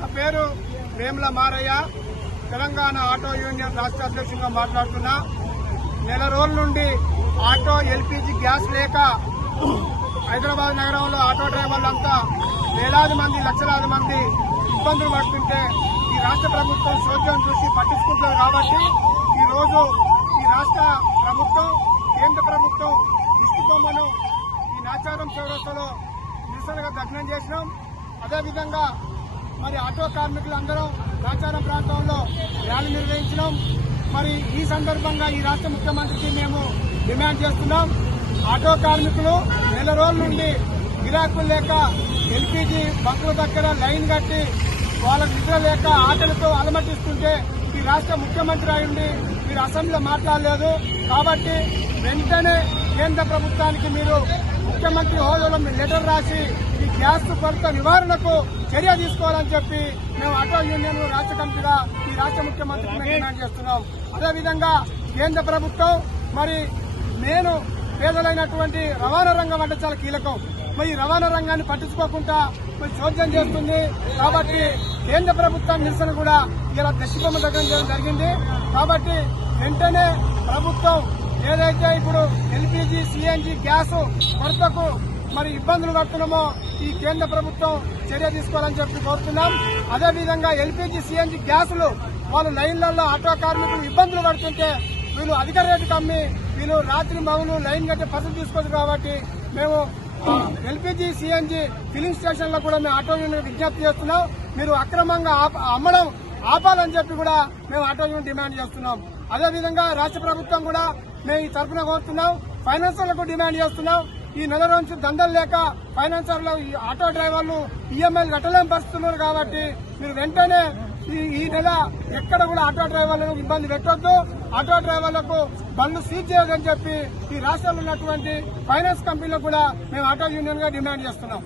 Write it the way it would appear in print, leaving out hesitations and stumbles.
నా పేరు Vemula Maraiah, Telangana auto union రాష్ట్ర అధ్యక్షుడిగా మాట్లాడుతున్నా. నెల రోజుల నుండి ఆటో ఎల్పీజీ గ్యాస్ లేక హైదరాబాద్ నగరంలో ఆటో డ్రైవర్లంతా వేలాది మంది లక్షలాది మంది ఇబ్బందులు పడుతుంటే ఈ రాష్ట్ర ప్రభుత్వం చోద్యం చూసి పట్టించుకుంటుంది. కాబట్టి ఈ రోజు ఈ రాష్ట్ర ప్రభుత్వం, కేంద్ర ప్రభుత్వం దిష్టి బొమ్మను ఈ నాచారం చౌరస్తాలో నిరసనగా దగ్నం చేసినాం. అదేవిధంగా మరి ఆటో కార్మికులందరం నాచారం ప్రాంతంలో ర్యాలీ నిర్వహించినాం. మరి ఈ సందర్భంగా ఈ రాష్ట్ర ముఖ్యమంత్రికి మేము డిమాండ్ చేస్తున్నాం. ఆటో కార్మికులు నెల రోజుల నుండి గిరాకులు లేక ఎల్పీజీ బంకుల దగ్గర లైన్ కట్టి వాళ్ళకు నిద్ర లేక ఆటలతో అలమటిస్తుంటే ఈ రాష్ట్ర ముఖ్యమంత్రి అయ్యుండి మీరు అసెంబ్లీలో మాట్లాడలేదు. కాబట్టి వెంటనే కేంద్ర ప్రభుత్వానికి మీరు ముఖ్యమంత్రి హోదాలో లెటర్ రాసి ఈ గ్యాస్ కొరత నివారణకు చర్య తీసుకోవాలని చెప్పి మేము ఆటో యూనియన్ రాష్ట్ర కమిటీగా ఈ రాష్ట్ర ముఖ్యమంత్రికి డిమాండ్ చేస్తున్నాం. అదేవిధంగా కేంద్ర ప్రభుత్వం మరి నేను పేదలైనటువంటి రవాణా రంగం అంటే చాలా కీలకం. మరి ఈ రవాణా రంగాన్ని పట్టించుకోకుండా మరి చోద్యం చేస్తుంది. కాబట్టి కేంద్ర ప్రభుత్వం నిరసన కూడా ఇలా దశబొమ్మ దగ్గర చేయడం జరిగింది. కాబట్టి వెంటనే ప్రభుత్వం ఏదైతే ఇప్పుడు ఎల్పీజీ, సిఎన్జీ గ్యాస్ కొరతకు మరి ఇబ్బందులు పడుతున్నామో ఈ కేంద్ర ప్రభుత్వం చర్య తీసుకోవాలని చెప్పి కోరుతున్నాం. అదేవిధంగా ఎల్పీజీ, సిఎన్జీ గ్యాసులు వాళ్ళు లైన్లలో ఆటో కార్మికులు ఇబ్బందులు పడుతుంటే వీళ్ళు అధిక రేటుకు అమ్మి వీళ్ళు రాత్రి మగులు లైన్ కట్టి పసులు తీసుకోవచ్చు. కాబట్టి మేము ఎల్పీజీ, సిఎన్జీ ఫిలింగ్ స్టేషన్లో కూడా మేము ఆటో యూనియన్ విజ్ఞప్తి చేస్తున్నాం. మీరు అక్రమంగా అమ్మడం ఆపాలని చెప్పి కూడా మేము ఆటో యూనియన్ డిమాండ్ చేస్తున్నాం. అదేవిధంగా రాష్ట్ర ప్రభుత్వం కూడా మేము ఈ తరఫున కోరుతున్నాం. ఫైనాన్సర్లకు డిమాండ్ చేస్తున్నాం. ఈ నెల నుంచి దందలు లేక ఫైనాన్సర్లు ఆటో డ్రైవర్లు ఈఎంఐలు కట్టలేని పరిస్థితున్నారు. కాబట్టి మీరు వెంటనే ఈ నెల ఎక్కడ కూడా ఆటో డ్రైవర్లకు ఇబ్బంది పెట్టొద్దు, ఆటో డ్రైవర్లకు బండ్లు సీజ్ చేయొద్దని చెప్పి ఈ రాష్ట్రంలో ఉన్నటువంటి ఫైనాన్స్ కంపెనీలకు కూడా మేము ఆటో యూనియన్ గా డిమాండ్ చేస్తున్నాం.